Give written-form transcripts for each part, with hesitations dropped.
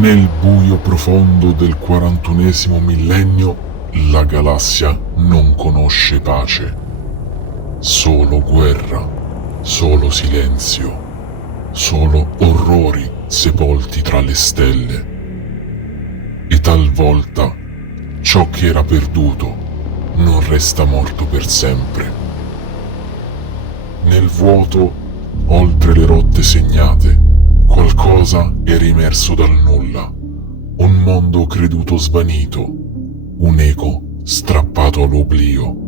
Nel buio profondo del 41esimo millennio, la galassia non conosce pace. Solo guerra, solo silenzio, solo orrori sepolti tra le stelle. E talvolta ciò che era perduto non resta morto per sempre. Nel vuoto, oltre le rotte segnate, qualcosa è riemerso dal nulla. Un mondo creduto svanito, un eco strappato all'oblio.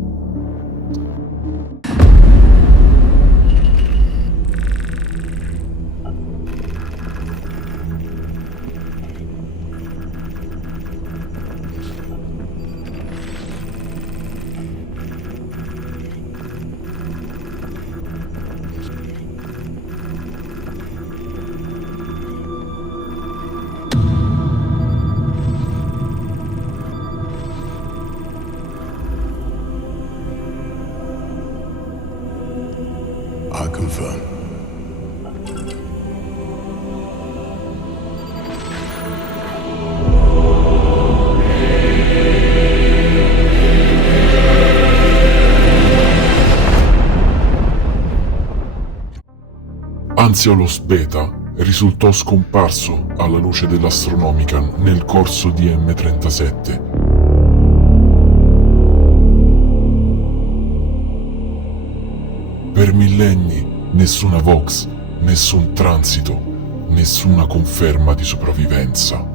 I confirm. Anzialos Beta risultò scomparso alla luce dell'astronomica nel corso di M37. Per millenni nessuna vox, nessun transito, nessuna conferma di sopravvivenza.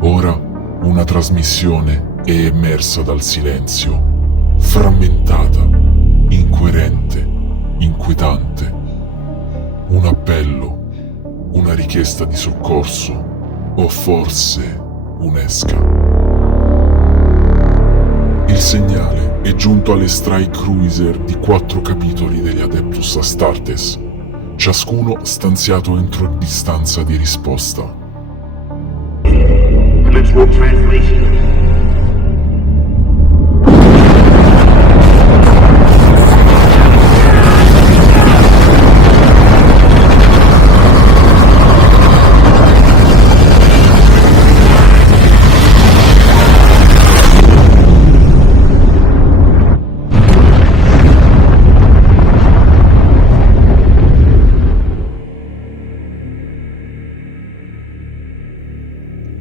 Ora una trasmissione è emersa dal silenzio, frammentata, incoerente, inquietante. Un appello, una richiesta di soccorso, o forse un'esca. Il segnale è giunto alle strike cruiser di 4 capitoli degli Adeptus Astartes, ciascuno stanziato entro distanza di risposta. Glitchwolf translation.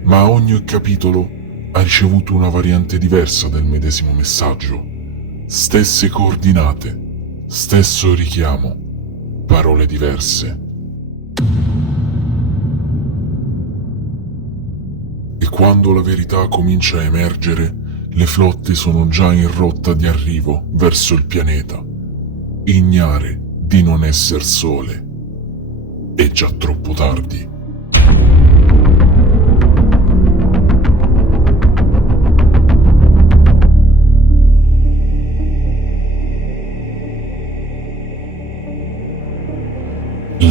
Ma ogni capitolo ha ricevuto una variante diversa del medesimo messaggio. Stesse coordinate, stesso richiamo, parole diverse. E quando la verità comincia a emergere, le flotte sono già in rotta di arrivo verso il pianeta, ignare di non esser sole. È già troppo tardi.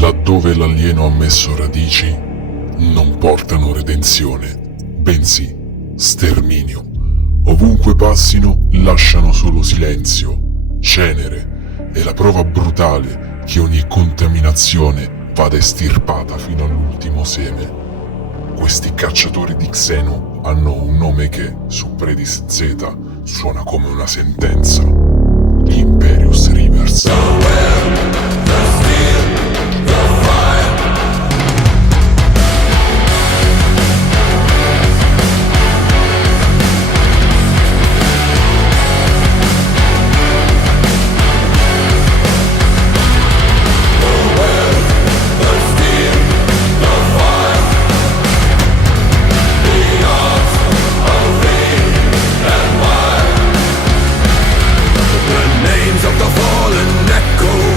Laddove l'alieno ha messo radici, non portano redenzione, bensì sterminio. Ovunque passino, lasciano solo silenzio, cenere e la prova brutale che ogni contaminazione vada estirpata fino all'ultimo seme. Questi cacciatori di Xeno hanno un nome che, su Predis Z, suona come una sentenza. Gli Imperius Rivers. Names of the fallen echo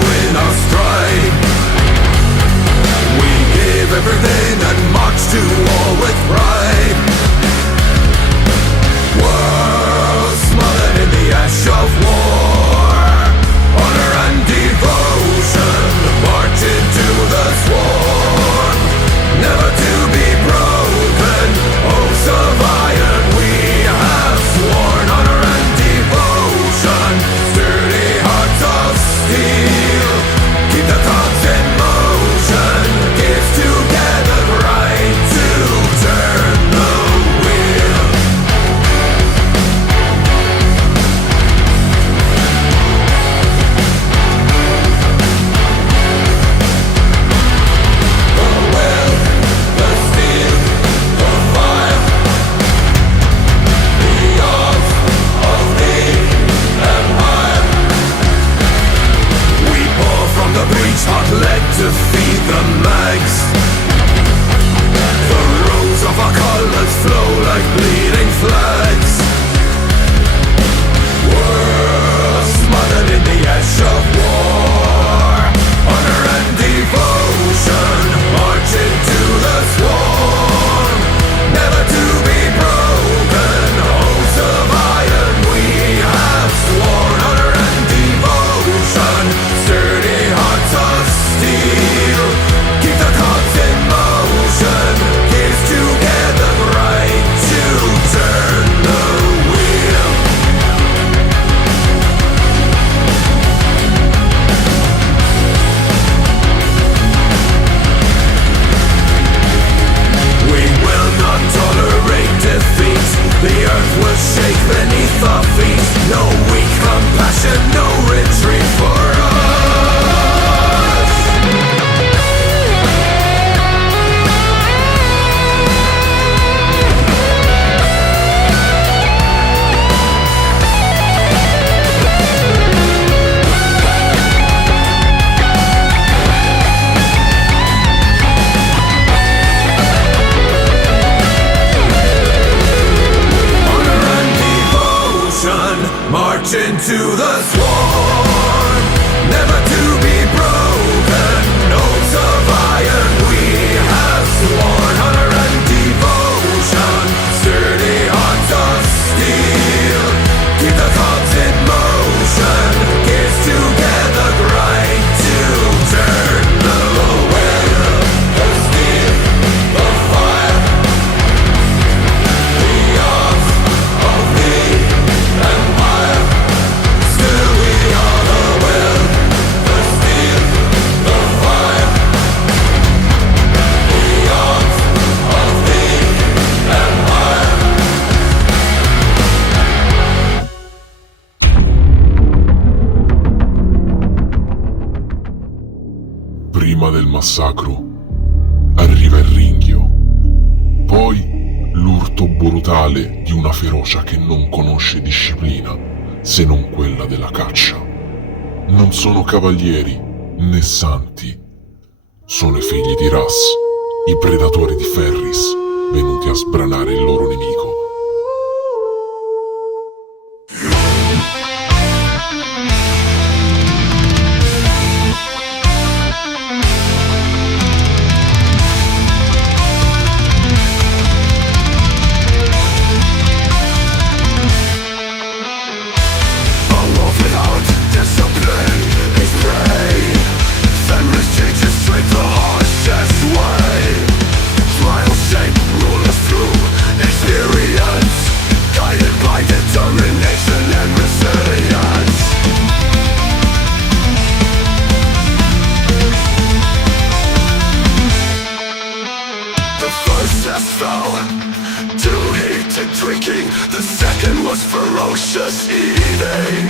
to feed the mags. The rose of our colors flow like bleeding flags. We're smothered in the ash of war. Honor and devotion, marching to the swarm. Never to be broken, oaths of iron we have sworn. Honor and devotion, sturdy hearts of steel. Keep the cogs in motion, gears together right to turn the wheel. We will not tolerate defeat. The earth will shake beneath our feet. No weak compassion, no retreat for us. Honor and devotion, marching to the swarm. Never to be broken, oaths of iron we have sworn. Honor and devotion, sturdy hearts of steel. Keep the cogs in motion, gears together grind to turn the wheel. The steel, the fire, the arms of the empire. Still we are the will. The steel, the fire, the arms of the empire. Prima del massacro arriva il ringhio, poi l'urto brutale di una ferocia che non conosce disciplina se non quella della caccia. Non sono cavalieri né santi, sono i figli di Ras, i predatori di Ferris, venuti a sbranare il loro nemico. A wolf without discipline is prey. Fenris changes straight the harshest way. Trial shape rule us through experience, guided by determination and resilience. The first test fell to heated drinking. The second was ferocious eating.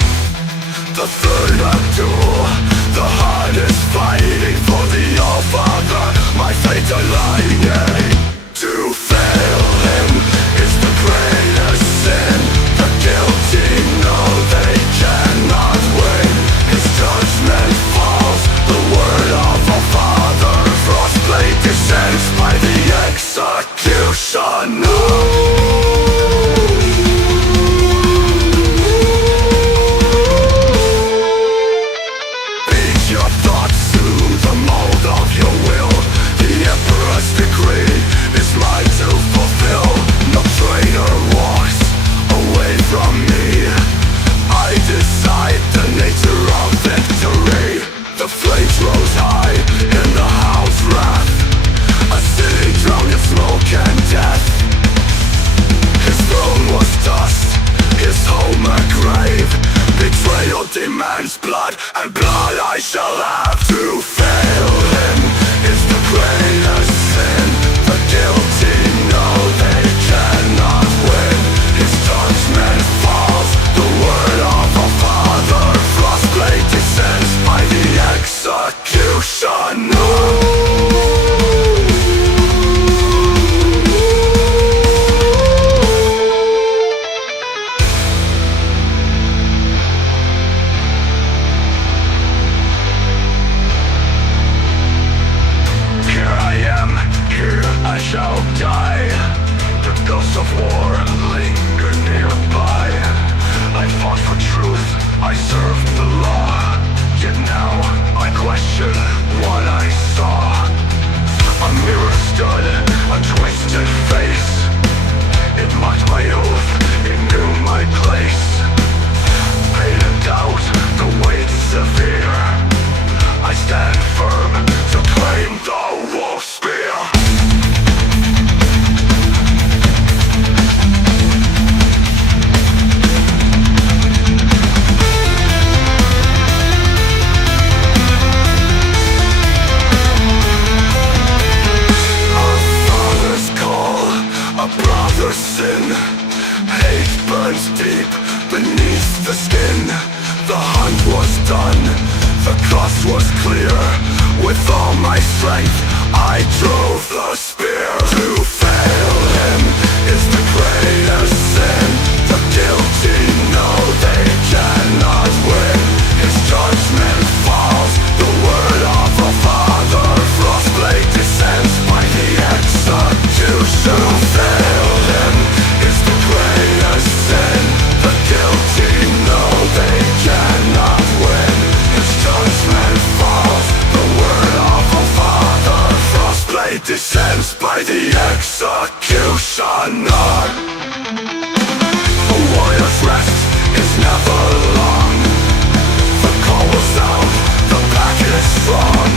The third a duel, the hardest fighting for the All-Father, my fatal lightning. To fail him is the greatest sin. The guilty know they cannot win. His judgment falls, the word of our Father. Frostblade descends by the executioner. Beat your thoughts to the mold of your will. The Emperor's decree is mine to fulfill. No traitor walks away from me. I decide the nature of victory. The flames rose high in the house wrath. A city drowned in smoke and death. His throne was dust, his home a grave. Betrayal demands blood, and blood I shall have. To fail him is the greatest sin. The guilty know they cannot win. His judgment falls, loss was clear. With all my strength I drove the spear. To fail him is the greatest sin. The guilty know they cannot win. His judgment falls, the word of a father. Frostblade descends by the execution. To fail him is the greatest sin. The guilty know they cannot win. His judgment falls, the word of a father. Frostblade descends by the executioner. A warrior's rest is never long. The call will sound, the pack is strong.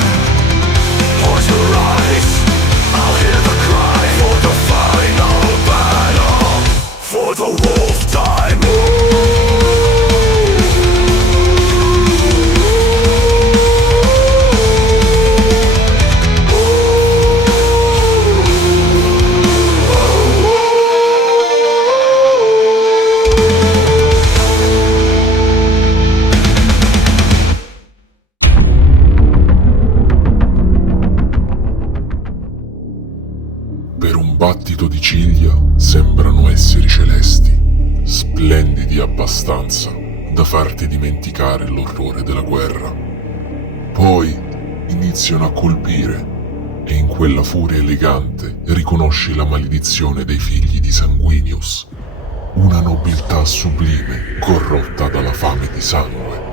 Horse rise, I'll hear the cry for the final battle, for the wolf time. Per un battito di ciglia sembrano esseri celesti, splendidi abbastanza da farti dimenticare l'orrore della guerra. Poi iniziano a colpire e in quella furia elegante riconosci la maledizione dei figli di Sanguinius, una nobiltà sublime corrotta dalla fame di sangue.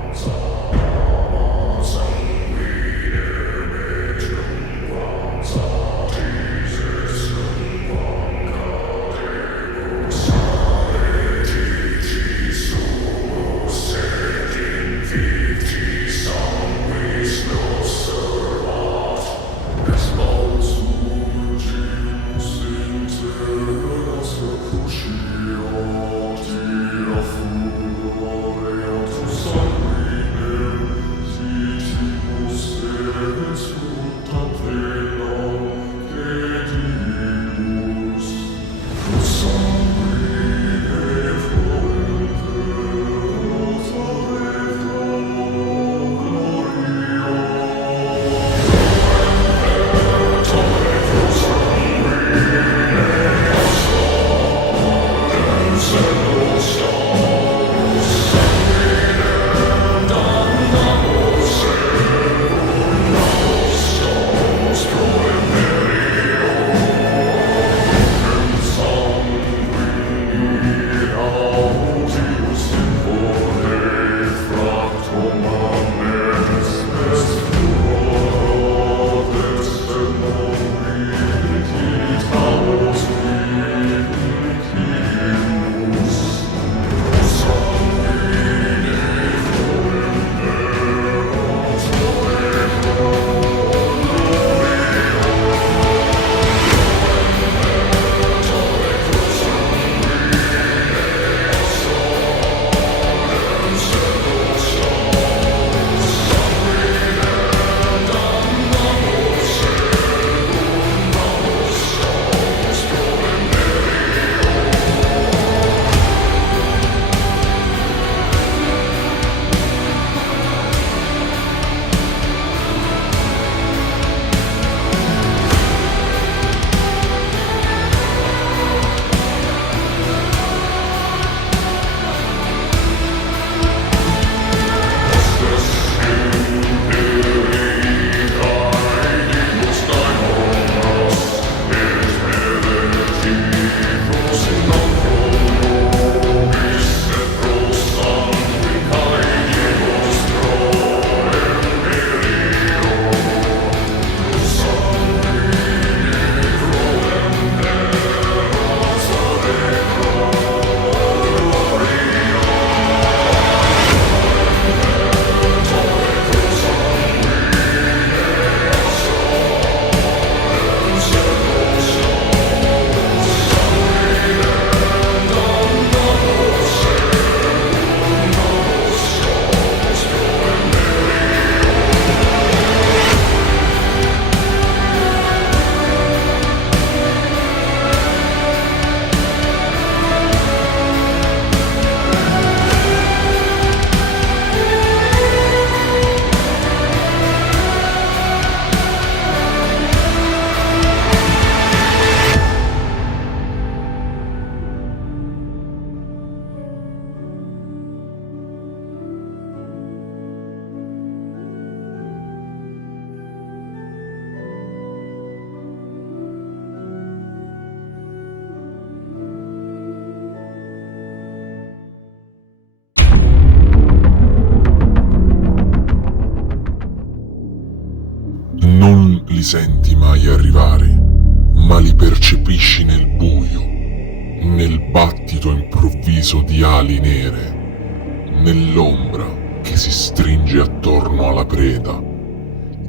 Non li senti mai arrivare, ma li percepisci nel buio, nel battito improvviso di ali nere, nell'ombra che si stringe attorno alla preda.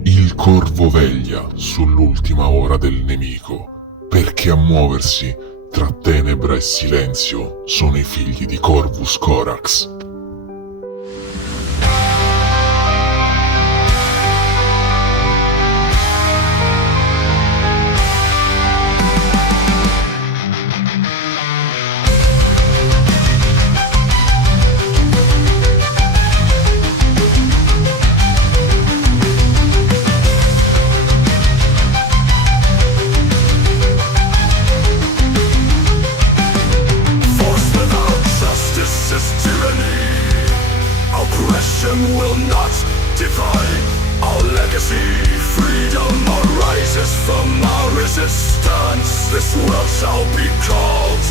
Il corvo veglia sull'ultima ora del nemico, perché a muoversi tra tenebra e silenzio sono i figli di Corvus Corax. Will not divide our legacy. Freedom arises from our resistance. This world shall be called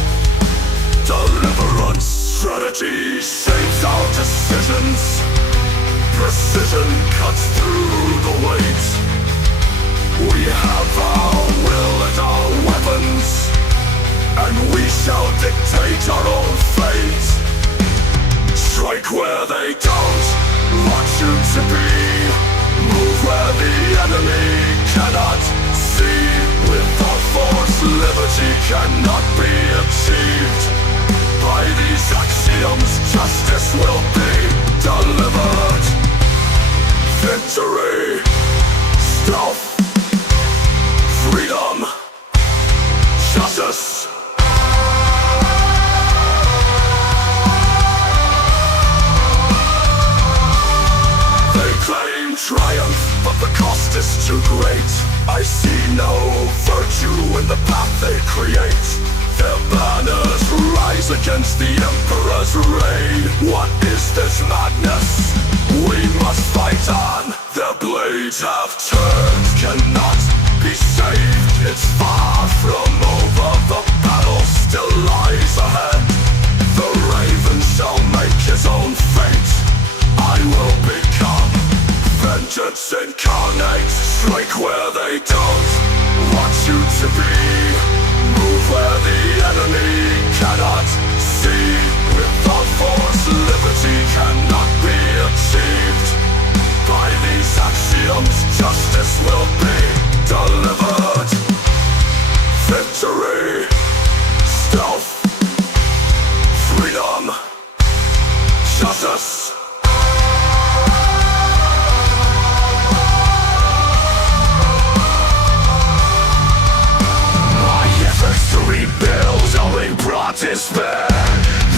deliverance. Strategy shapes our decisions. Precision cuts through the weight. We have our will and our weapons, and we shall dictate our own fate. Strike where they don't want you to be. Move where the enemy cannot see. Without force, liberty cannot be achieved. By these axioms, justice will be delivered. Victory, stealth, freedom, justice. Triumph, but the cost is too great. I see no virtue in the path they create. Their banners rise against the Emperor's reign. What is this madness? We must fight on. Their blades have turned, cannot be saved. It's far from over, the battle still lies ahead. The raven shall make his own fate. I will become vengeance incarnate. Strike where they don't want you to be. Move where the enemy cannot see. Without force, liberty cannot be achieved. By these axioms, justice will be delivered. Victory, stealth, freedom, justice. To rebuild only brought despair.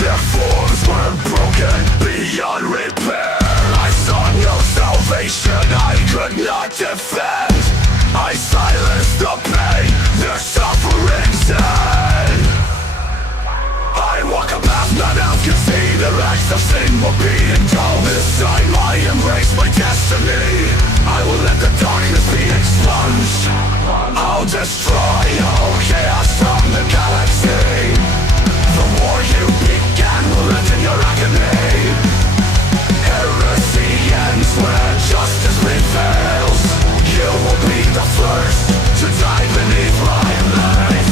Their forms were broken beyond repair. I saw no salvation I could not defend. I silenced the pain their suffering said. I walk a path none else can see. Their acts of sin will be engulfed. This time I embrace my destiny. I will let the darkness be expunged. I'll destroy all chaos from the galaxy. The war you began will end in your agony. Heresy ends when justice prevails. You will be the first to die beneath my light.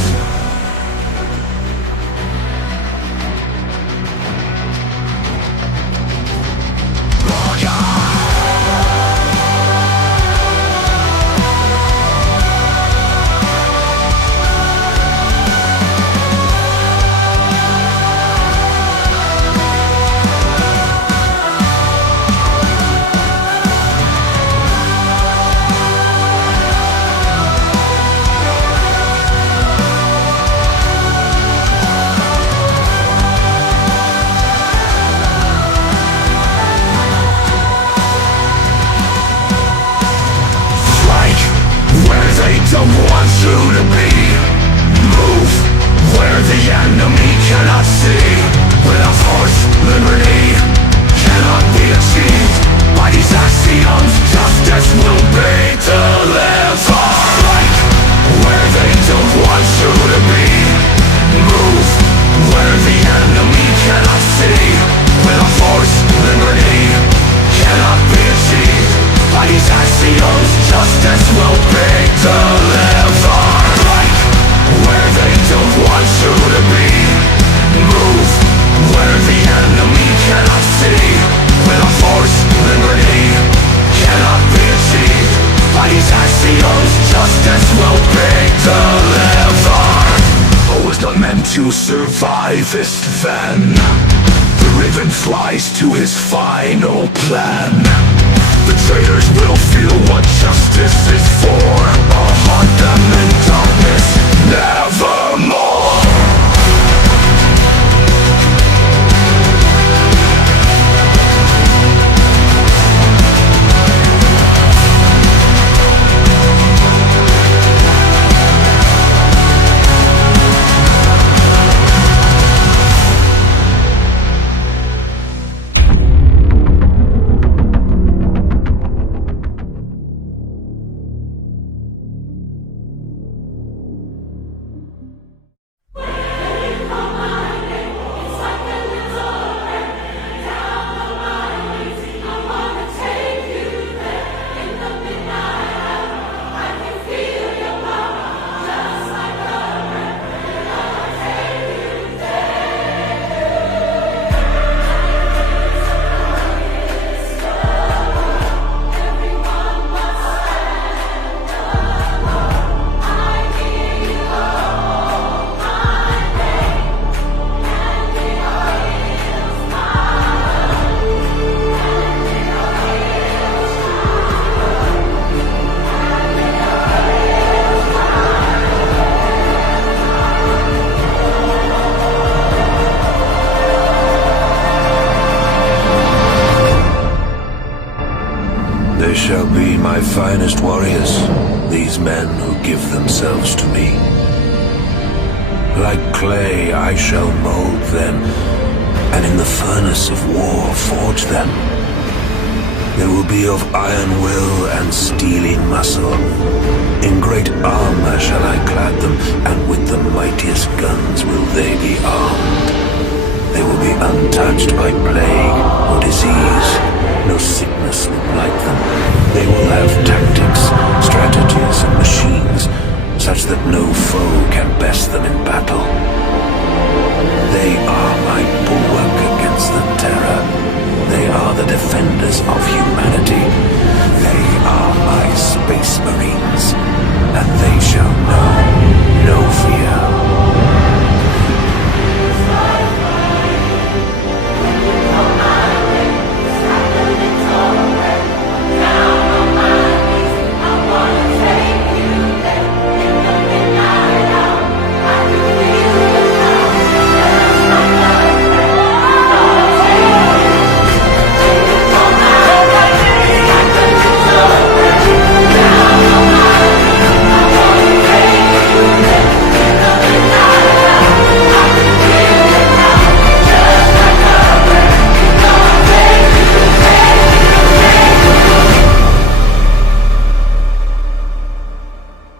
Don't want you to be. Move where the enemy cannot see. Without force, liberty cannot be achieved. By these axioms, justice will be delivered. Strike where they don't want you to be. Move where the enemy cannot see. Without force, liberty cannot be achieved. By these axioms, justice will be survivest then. The raven flies to his final plan. The traitors will feel what justice is for. I'll haunt them in darkness, nevermore. They shall be my finest warriors, these men who give themselves to me. Like clay I shall mold them, and in the furnace of war forge them. They will be of iron will and steely muscle. In great armor shall I clad them, and with the mightiest guns will they be armed. They will be untouched by plague or disease. No sickness will blight them. They will have tactics, strategies, and machines, such that no foe can best them in battle. They are my bulwark against the terror. They are the defenders of humanity. They are my